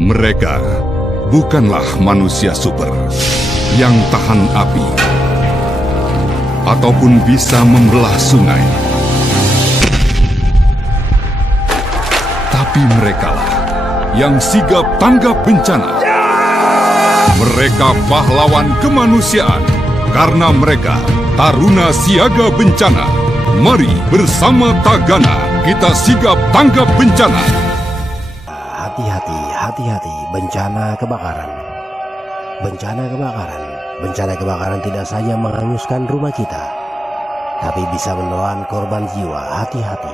Mereka bukanlah manusia super yang tahan api ataupun bisa membelah sungai. Tapi merekalah yang sigap tanggap bencana. Mereka pahlawan kemanusiaan karena mereka taruna siaga bencana. Mari bersama Tagana kita sigap tanggap bencana. Hati-hati, hati-hati, bencana kebakaran. Bencana kebakaran. Bencana kebakaran tidak saja menghanguskan rumah kita, tapi bisa menelan korban jiwa. Hati-hati.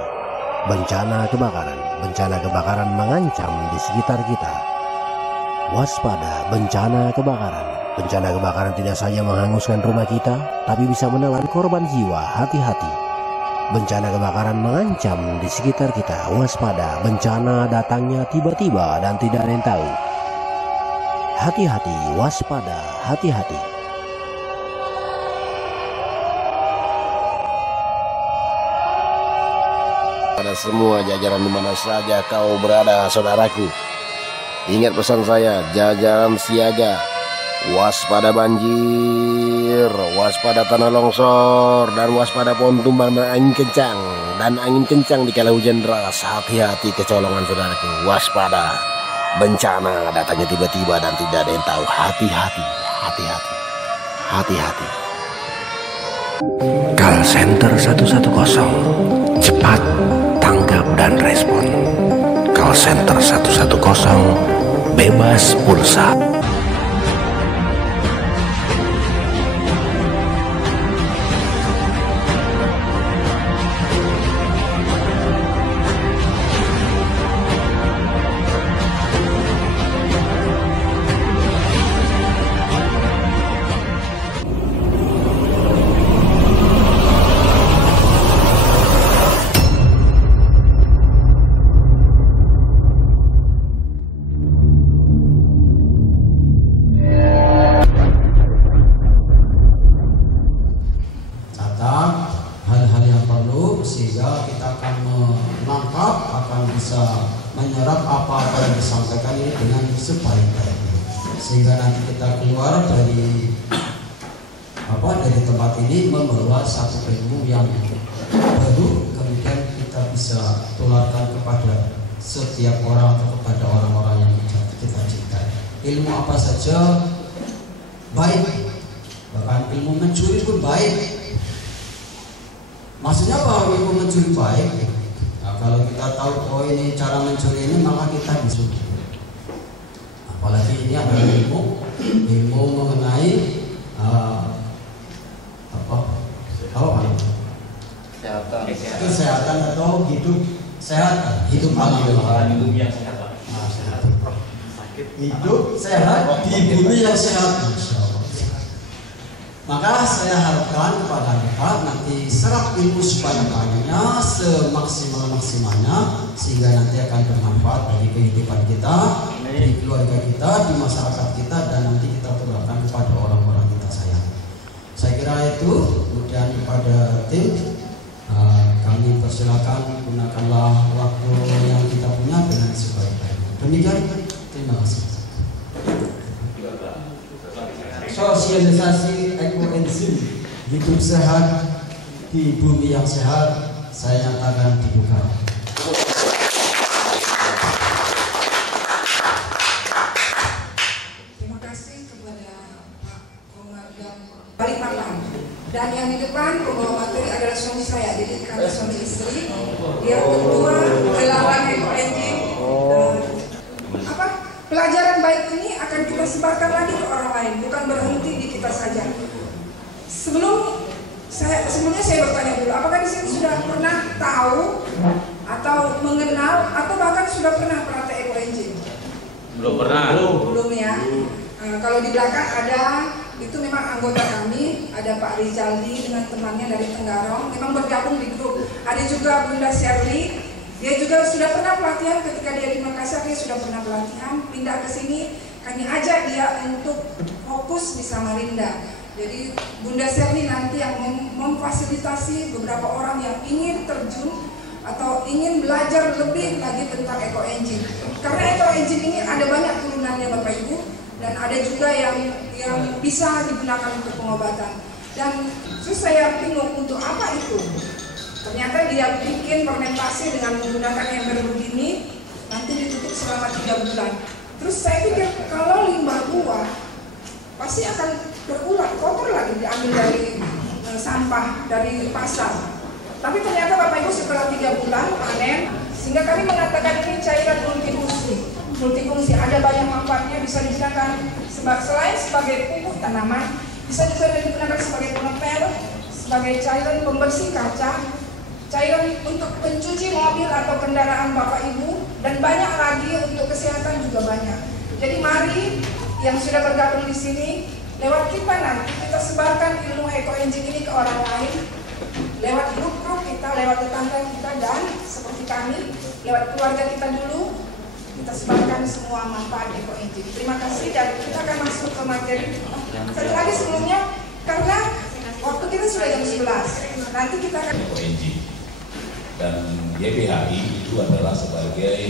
Bencana kebakaran. Bencana kebakaran mengancam di sekitar kita. Waspada bencana kebakaran. Bencana kebakaran tidak saja menghanguskan rumah kita, tapi bisa menelan korban jiwa. Hati-hati. Bencana kebakaran mengancam di sekitar kita. Waspada, bencana datangnya tiba-tiba dan tidak ada yang tahu. Hati-hati, waspada, hati-hati. Pada semua jajaran di mana saja kau berada, saudaraku, ingat pesan saya, jajaran siaga. Waspada banjir, waspada tanah longsor, dan waspada pohon tumbang dan angin kencang. Dan angin kencang di kala hujan deras. Hati-hati kecolongan, saudaraku. Waspada, bencana datangnya tiba-tiba dan tidak ada yang tahu. Hati-hati, hati-hati, hati-hati. Call Center 110, cepat, tanggap dan respon. Call Center 110, bebas pulsa. Hal-hal yang perlu sehingga kita akan menangkap, akan bisa menyerap apa-apa yang disampaikan ini dengan sebaik-baiknya, sehingga nanti kita keluar dari tempat ini membawa satu ilmu yang baru, kemudian kita bisa tularkan kepada setiap orang atau kepada orang-orang yang kita cintai. Ilmu apa saja baik, bahkan ilmu mencuri pun baik. Maksudnya apa ilmu mencuri baik? Nah, kalau kita tahu oh ini cara mencuri ini, maka kita bisa. Apalagi ini adalah ilmu mengenai kesehatan atau hidup sehat, hidup alam, hidup yang sehat, hidup sehat di bumi yang sehat. Maka saya harapkan kepada kita nanti serap ilmu sebanyak-banyaknya, semaksimal-maksimalnya, sehingga nanti akan bermanfaat bagi kehidupan kita, di keluarga kita, di masyarakat kita, dan nanti kita tularkan kepada orang-orang kita sayang. Saya kira itu. Kemudian kepada tim, kami persilakan gunakanlah waktu yang kita punya dengan sebaik-baiknya. Demikian, terima kasih. Sosialisasi ekoenzim hidup sehat di bumi yang sehat saya nyatakan dibuka. Terima kasih kepada Pak Komarudin Balikpapan. Dan yang di depan pembawa materi adalah suami saya, jadi kami suami istri. Dia ketua relawan ekoenzim. Pelajaran baik ini akan kita sebarkan lagi ke orang lain, bukan berhenti di kita saja. Sebelumnya saya bertanya dulu, apakah di sini sudah pernah tahu atau mengenal atau bahkan sudah pernah praktek ekoenzim? Belum pernah. Belum ya. Kalau di belakang ada, itu memang anggota kami, ada Pak Rizaldi dengan temannya dari Tenggarong, memang bergabung di grup. Ada juga Bunda Sherly. Dia juga sudah pernah pelatihan ketika dia di Makassar, dia sudah pernah pelatihan, pindah ke sini, kami ajak dia untuk fokus di Samarinda. Jadi Bunda Sherly nanti yang memfasilitasi beberapa orang yang ingin terjun atau ingin belajar lebih lagi tentang ekoenzim. Karena ekoenzim ini ada banyak Bapak Ibu, dan ada juga yang bisa digunakan untuk pengobatan. Dan terus saya bingung untuk apa itu. Ternyata dia bikin fermentasi dengan menggunakan ember begini, nanti ditutup selama 3 bulan. Terus saya pikir kalau limbah buah pasti akan berulang, kotor lagi diambil dari sampah dari pasar. Tapi ternyata Bapak Ibu setelah 3 bulan panen, sehingga kami mengatakan ini cairan multifungsi, ada banyak manfaatnya, bisa digunakan selain sebagai pupuk tanaman, bisa juga digunakan sebagai pengepel, sebagai cairan pembersih kaca, cairan untuk pencuci mobil atau kendaraan Bapak Ibu, dan banyak lagi untuk kesehatan juga banyak. Jadi mari yang sudah bergabung di sini, lewat kita nanti kita sebarkan ilmu ekoenzim ini ke orang lain, lewat grup-grup kita, lewat tetangga kita, dan seperti kami, lewat keluarga kita dulu, kita sebarkan semua manfaat ekoenzim. Terima kasih, dan kita akan masuk ke materi. Satu lagi sebelumnya, karena waktu kita sudah jam 11, nanti kita akan ekoenzim. Dan YBHI itu adalah sebagai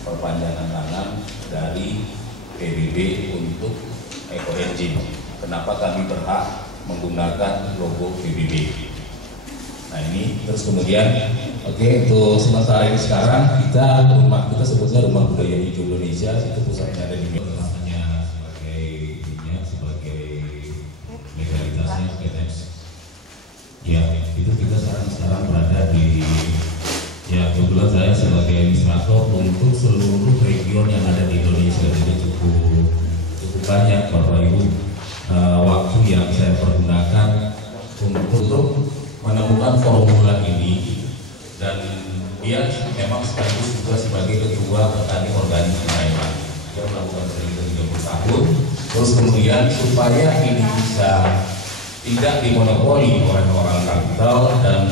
perpanjangan tangan dari PBB untuk ekoenzim. Kenapa kami berhak menggunakan logo PBB? Nah ini terus kemudian, untuk sementara ini sekarang kita sebutnya Rumah Budaya Hijau Indonesia, itu pusatnya ada di namanya sebagai legalitasnya PTS. Ya itu kita sekarang berada di, ya kebetulan saya sebagai administrator untuk seluruh region yang ada di Indonesia, jadi cukup banyak Bapak Ibu waktu yang saya pergunakan untuk menemukan formula ini, dan dia memang sekaligus juga sebagai ketua petani organik Sulaiman. Dia melakukan penelitian 30 tahun, terus kemudian supaya ini bisa tidak dimonopoli oleh orang kapital dan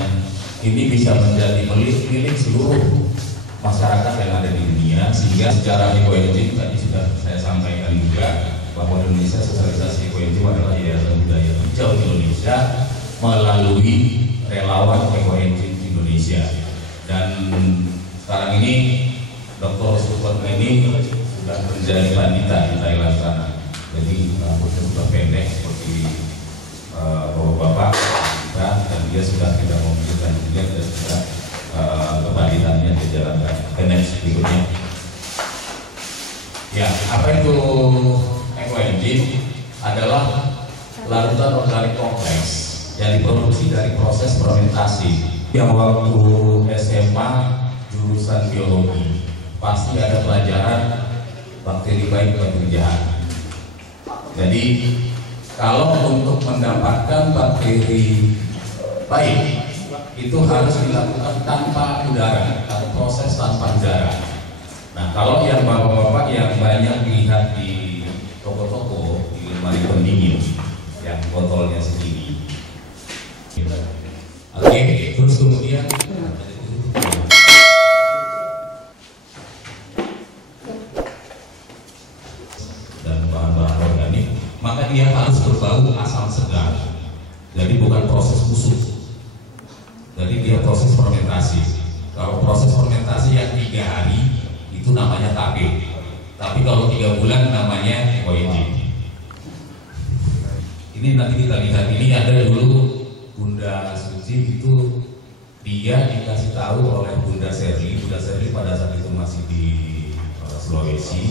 ini bisa menjadi milik seluruh masyarakat yang ada di dunia, sehingga secara ekoenzim tadi sudah saya sampaikan juga bahwa Indonesia Sosialisasi Ekoenzim adalah Yayasan Budaya Hijau Indonesia melalui relawan ekoenzim Indonesia. Dan sekarang ini Dr. Sultan ini sudah menjadi wanita di Thailand sana, jadi rambutnya sudah pendek seperti bapak-bapak kita, dan dia sudah tidak memikirkan juga, dan sudah kebalikannya dijalankan. Next berikutnya. Ya, apa itu ekoenzim? Adalah larutan organik kompleks yang diproduksi dari proses fermentasi. Yang waktu SMA jurusan biologi pasti ada pelajaran bakteri baik, bakteri jahat. Jadi kalau untuk mendapatkan bakteri baik itu harus dilakukan tanpa udara atau proses tanpa udara. Nah, kalau yang bapak-bapak yang banyak dilihat di toko-toko di lemari pendingin yang botolnya segini. Oke, terus kemudian dan bahan-bahan organik, maka dia harus berbau asam segar. Jadi bukan proses busuk. Jadi dia proses fermentasi. Kalau proses fermentasi yang 3 hari itu namanya KB. Tapi kalau 3 bulan namanya ekoenzim. Ini nanti kita lihat, ini ada dulu Bunda Suci, itu dia dikasih tahu oleh Bunda Serli. Bunda Serli pada saat itu masih di Sulawesi.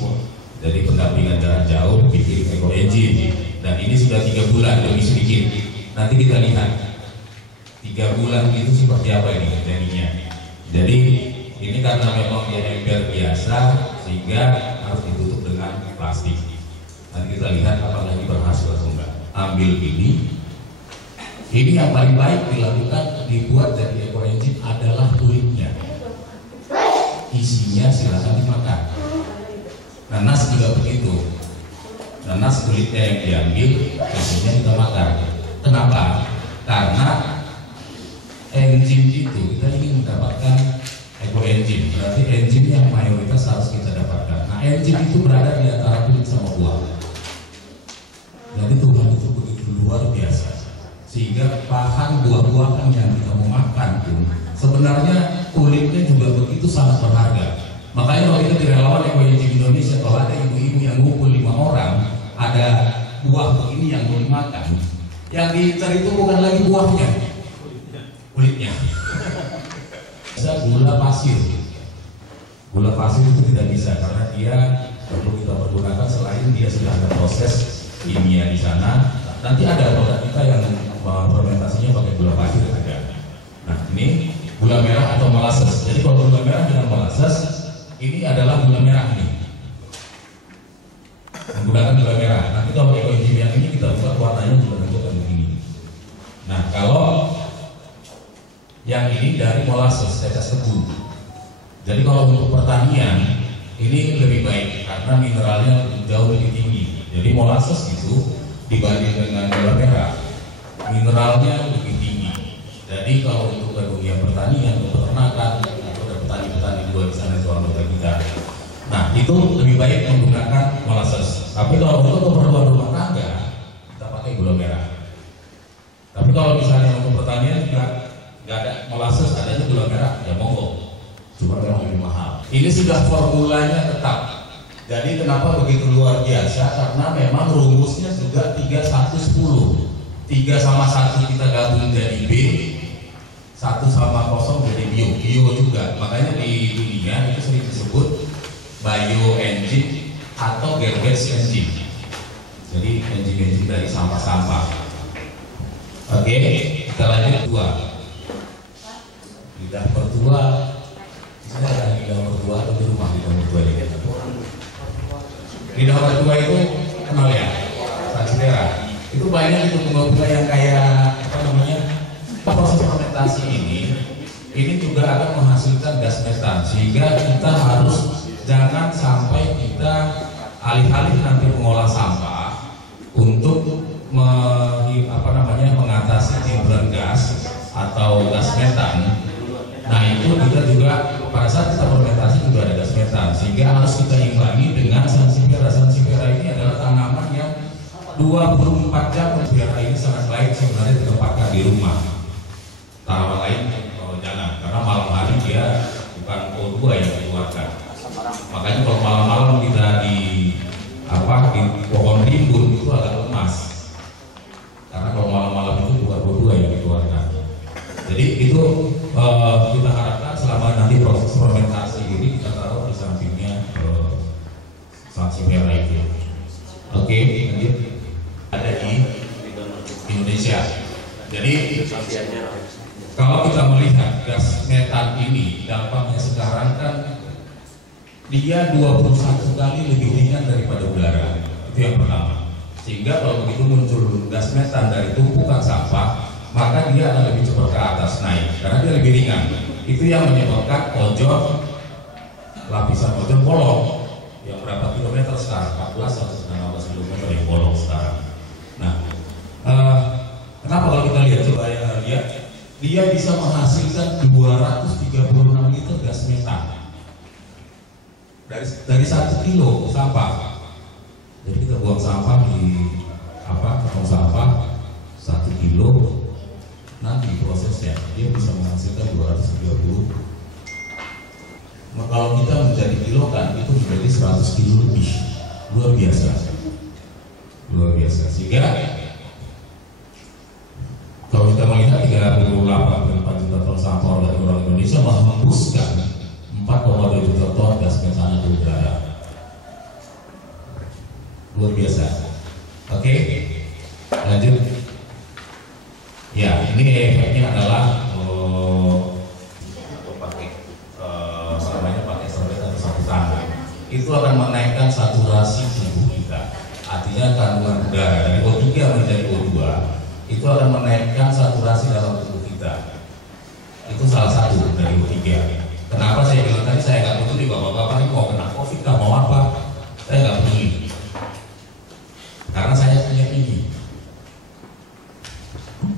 Jadi pendampingan jarak jauh bikin ekoenzim. Dan ini sudah 3 bulan lebih sedikit. Nanti kita lihat 3 bulan itu seperti apa ini jadinya. Jadi ini karena memang dia ember biasa sehingga harus ditutup dengan plastik. Nanti kita lihat apakah ini berhasil atau enggak. Ambil ini yang paling baik dilakukan, dibuat dari ekoenzim adalah kulitnya. Isinya silakan dimakan. Nanas juga begitu. Nanas kulitnya yang diambil, isinya kita makan. Kenapa? Karena enzim itu kita ingin mendapatkan ekoenzim, berarti enzim yang mayoritas harus kita dapatkan. Nah, enzim itu berada di antara kulit sama buah. Jadi Tuhan itu begitu luar biasa, sehingga bahan buah-buahan yang kita mau makan pun sebenarnya kulitnya juga begitu sangat berharga. Makanya kalau kita di relawan ekoenzim Indonesia, kalau ada ibu-ibu Yang dicari itu bukan lagi buahnya, kulitnya. Bisa gula pasir. Gula pasir itu tidak bisa karena dia perlu kita pergunakan selain dia sudah ada proses kimia di sana. Nanti ada produk kita yang fermentasinya pakai gula pasir ada. Nah ini gula merah atau molasses. Jadi kalau gula merah dengan molasses ini adalah gula merah ini. Menggunakan gula merah. Nanti kalau ekoenzim yang ini kita buat warnanya juga nanti akan begini. Nah kalau yang ini dari molasses, tetes tebu. Jadi kalau untuk pertanian ini lebih baik karena mineralnya jauh lebih tinggi. Jadi molasses itu dibanding dengan gula merah, mineralnya lebih tinggi. Jadi kalau untuk dunia pertanian, untuk peternakan, atau ada petani-petani juga di sana itu anggota kita. Nah itu lebih baik menggunakan molasses. Tapi kalau untuk keperluan rumah tangga, kita pakai gula merah. Tapi kalau misalnya untuk pertanian juga nggak ada molasses, adanya gula merah, ya monggo. Cuma memang lebih mahal. Ini sudah formulanya tetap. Jadi kenapa begitu luar biasa? Karena memang rumusnya juga 3-1-10. 3 sama 1 kita gabung jadi B, 1 sama 0 jadi bio. Bio juga. Makanya di dunia itu sering disebut bioengine atau garbage engine. Jadi engine dari sampah-sampah. Oke, kita lanjut 2. Lidah mertua. Saya ada lidah mertua atau di rumah lidah mertua ini. Lidah mertua itu kenal ya, Sansevieria. Itu banyak itu bunga-bunga yang kayak apa namanya, proses fermentasi ini juga akan menghasilkan gas metan, sehingga kita harus jangan sampai kita alih-alih nanti mengolah sampah untuk mengatasi timbulan gas atau gas metan. Nah itu kita juga pada saat kita fermentasi juga ada gas metan, sehingga harus kita imbangi dengan Sansevieria. Sansevieria ini adalah tanaman yang 24 jam. Sansevieria ini sangat baik sebenarnya ditempatkan di rumah. Tanaman lain jangan, karena malam hari dia bukan O2 yang dikeluarkan. Makanya kalau malam-malam kita di pohon rimbun itu agak lemas, karena kalau malam-malam itu bukan O2 yang dikeluarkan. Jadi itu kita harapkan selama nanti proses fermentasi ini kita taruh di sampingnya Sansevieria itu. Oke, lanjut. Ada di Indonesia. Jadi kalau kita melihat gas metan ini dampaknya sekarang kan dia 21 kali lebih ringan daripada udara. Itu yang pertama. Sehingga kalau begitu muncul gas metan dari tumpukan sampah, maka dia akan lebih cepat ke atas naik karena dia lebih ringan. Itu yang menyebabkan ozon, lapisan ozon bolong yang berapa kilometer sekarang, 14 atau 16 kilometer yang bolong sekarang. Nah, kenapa kalau kita lihat, coba ya lihat, dia bisa menghasilkan 236 liter gas metan dari 1 kilo sampah. Jadi kita buang sampah di tong sampah 1 kilo, nanti prosesnya dia bisa menghasilkan 230. Kalau kita menjadi kilokan itu menjadi 100 kilo lebih. Luar biasa. Sehingga kalau kita melihat 38,4 juta ton sampah dari orang Indonesia menghembuskan 4,2 juta ton gas metana ke udara. Luar biasa. Oke, lanjut. Ya, ini efeknya adalah pakai sorbet atau sapu tangan. Itu akan menaikkan saturasi tubuh kita. Artinya kandungan udara dari O3 menjadi O2 itu akan menaikkan saturasi dalam tubuh kita. Itu salah satu dari O3. Kenapa saya bilang tadi saya nggak peduli bapak-bapak ini mau kena COVID, mau apa? Saya nggak peduli. Karena saya punya ini.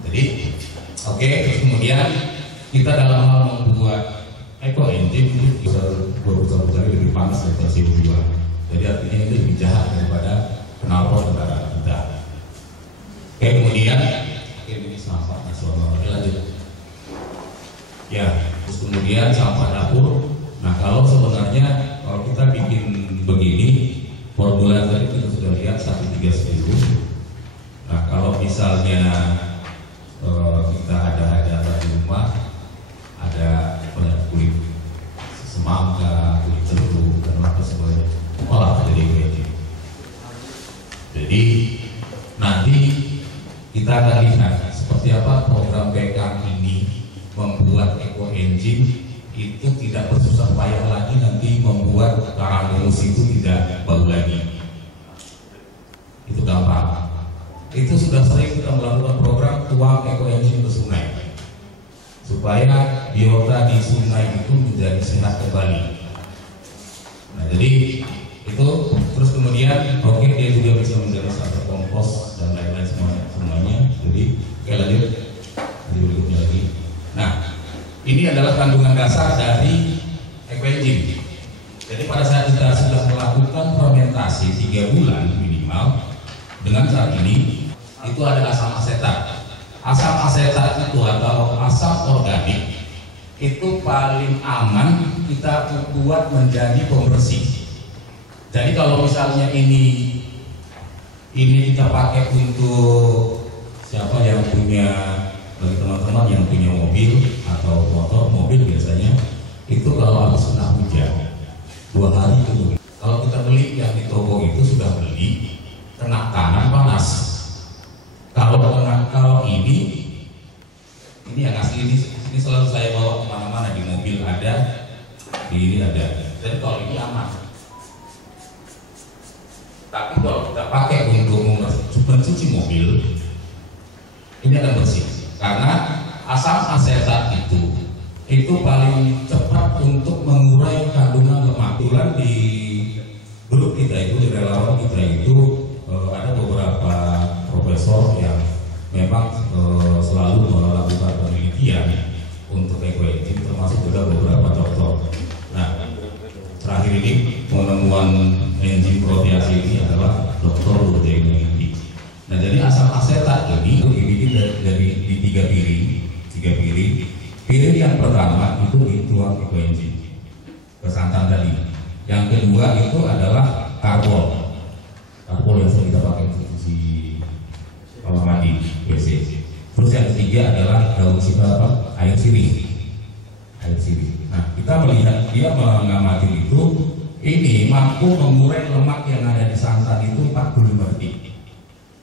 Jadi, oke, terus kemudian kita dalam hal membuat ekoenzim itu bisa 20 kali lebih panas daripada CO2. Jadi artinya itu lebih jahat daripada knalpot kendaraan kita. Oke, kemudian ini sampah nasional. Oke, lanjut. Ya, terus kemudian sampah dapur. Nah, kalau sebenarnya kalau kita bikin begini, formula tadi kita sudah lihat 1,310. Nah, kalau bisa misalnya kita ada hajatan di rumah, ada banyak kulit semangka, kulit jeruk dan apa sebagainya, olah jadi EcoEngine. Jadi nanti kita akan lihat seperti apa program BK ini membuat EcoEngine itu tidak bersusah payah lagi nanti membuat karang gembus itu tidak bau lagi. Itu gampang. Itu sudah sering kita melakukan program tuang EcoEngine ke sungai supaya biota di sungai itu menjadi sehat kembali. Nah, jadi itu terus kemudian dia juga bisa menjadi satu kompos dan lain-lain semuanya. Jadi lanjut berikutnya lagi. Nah, ini adalah kandungan dasar dari EcoEngine. Jadi pada saat kita sudah melakukan fermentasi 3 bulan minimal dengan saat ini, itu ada asam asetat. Asam asetat itu atau asam organik itu paling aman kita buat menjadi pembersih. Jadi kalau misalnya ini kita pakai untuk siapa yang punya, bagi teman-teman yang punya mobil atau mobil biasanya itu kalau habis kena hujan 2 hari kemudian, kalau kita beli yang di toko itu sudah beli, kena tangan panas. Kalau ini yang asli ini selalu saya bawa kemana-mana, di mobil ada, di ini ada. Jadi kalau ini aman. Tapi kalau kita pakai untuk mencuci mobil, ini akan bersih. Karena asam asetat itu paling cepat untuk mengurai kandungan lemak. Kebetulan di grup kita itu, di relawan kita itu ada beberapa profesor yang memang selalu melakukan penelitian untuk EcoEngine, termasuk juga beberapa dokter. Nah, terakhir ini penemuan enzim protease ini adalah Dr. Ludwig. Nah, jadi asam asetat ini dibikin dari di 3 piring. Piring yang pertama itu dituang EcoEngine ke santan tadi. Yang kedua itu adalah karbol yang sering kita pakai untuk cuci kamar mandi, WC. Terus yang ketiga adalah air sirih. Nah, kita melihat dia mengamati itu, ini mampu mengurai lemak yang ada di santan itu 45 detik.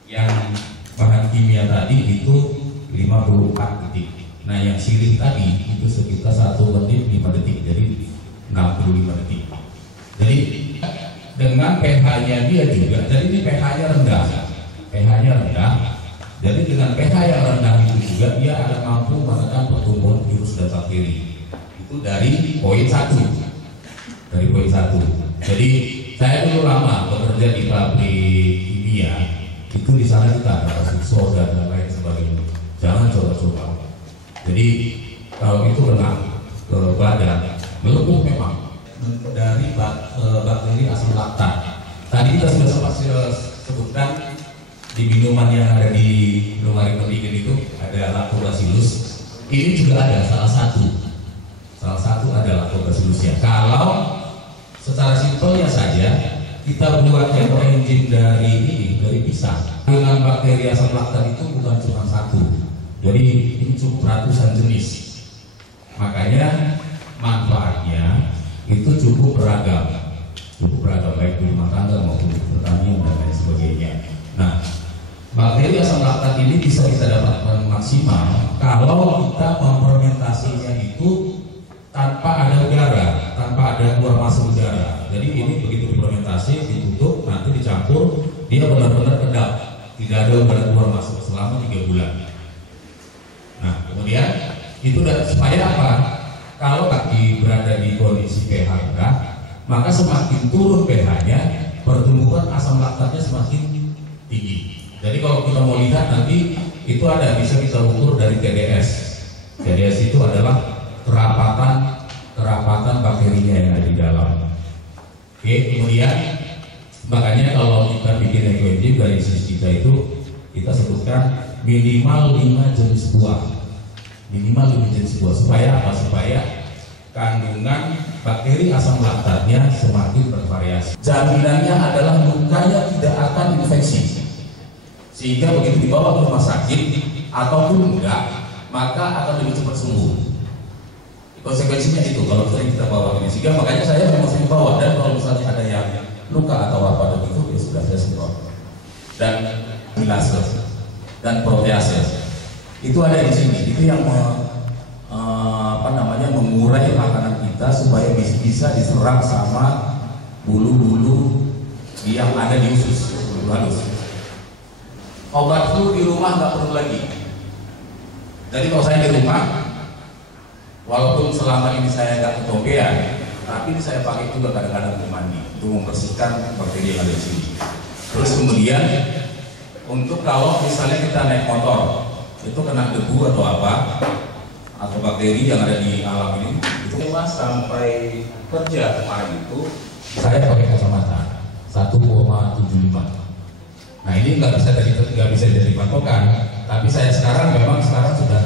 Yang bahan kimia tadi itu 54 detik. Nah, yang sirih tadi itu sekitar 1 menit 5 detik, jadi 65 detik. Jadi dengan pH-nya dia juga, jadi ini pH-nya rendah. Jadi dengan pH yang rendah itu juga dia akan mampu menekan pertumbuhan virus dan bakteri. Itu dari poin 1. Jadi saya dulu lama bekerja di pabrik kimia. Itu di sana kita ada suksor dan lain sebagainya. Jangan coba-coba. Jadi kalau itu kena ke badan, melepuh memang dari bakteri asam laktat. Tadi kita sudah sempat sebutkan di minuman yang ada di lemari pendingin itu ada lactobacillus. Ini juga ada salah satu ada lactobacillusnya. Kalau secara simpelnya saja kita buat EcoEngine dari pisang. Dengan bakteri asam laktat itu bukan cuma 1, jadi ini cukup ratusan jenis. Makanya manfaatnya itu cukup beragam baik di rumah tangga maupun di pertanian dan lain sebagainya. Nah, bakteri asam laktat ini bisa kita dapatkan maksimal kalau kita memfermentasinya itu tanpa ada udara, tanpa ada keluar masuk udara. Jadi ini begitu difermentasi, ditutup, nanti dicampur, dia benar-benar kedap, tidak ada udara keluar masuk selama 3 bulan. Nah, kemudian itu supaya apa? Kalau kaki berada di kondisi pH rendah, maka semakin turun pH-nya, pertumbuhan asam laktatnya semakin tinggi. Jadi kalau kita mau lihat nanti itu ada, bisa kita ukur dari TDS. TDS itu adalah kerapatan bakterinya yang ada di dalam. Oke, kemudian makanya kalau kita bikin EcoEngine dari sisi kita itu kita sebutkan minimal 5 jenis buah. Supaya apa? Supaya kandungan bakteri asam laktatnya semakin bervariasi. Jaminannya adalah lukanya tidak akan infeksi. sehingga begitu dibawa ke rumah sakit ataupun enggak, maka akan lebih cepat sembuh. Konsekuensinya itu kalau sering kita bawa ini, sehingga makanya saya memang sering bawa. Dan kalau misalnya ada yang luka atau apa begitu, ya sudah saya semprot. Dan bilase dan protease itu ada di sini. Itu yang mengurai makanan kita supaya bisa diserap sama bulu-bulu yang ada di usus, bulu halus. Obat flu di rumah nggak perlu lagi. Jadi kalau saya di rumah, walaupun selama ini saya nggak ketombean, tapi saya pakai juga kadang-kadang untuk mandi, untuk membersihkan bakteri yang ada di sini. Terus kemudian untuk kalau misalnya kita naik motor, itu kena debu atau apa, atau bakteri yang ada di alam ini, itu mas sampai kerja kemarin itu saya pakai kacamata 1,75. Nah ini nggak bisa jadi patokan, tapi saya sekarang sudah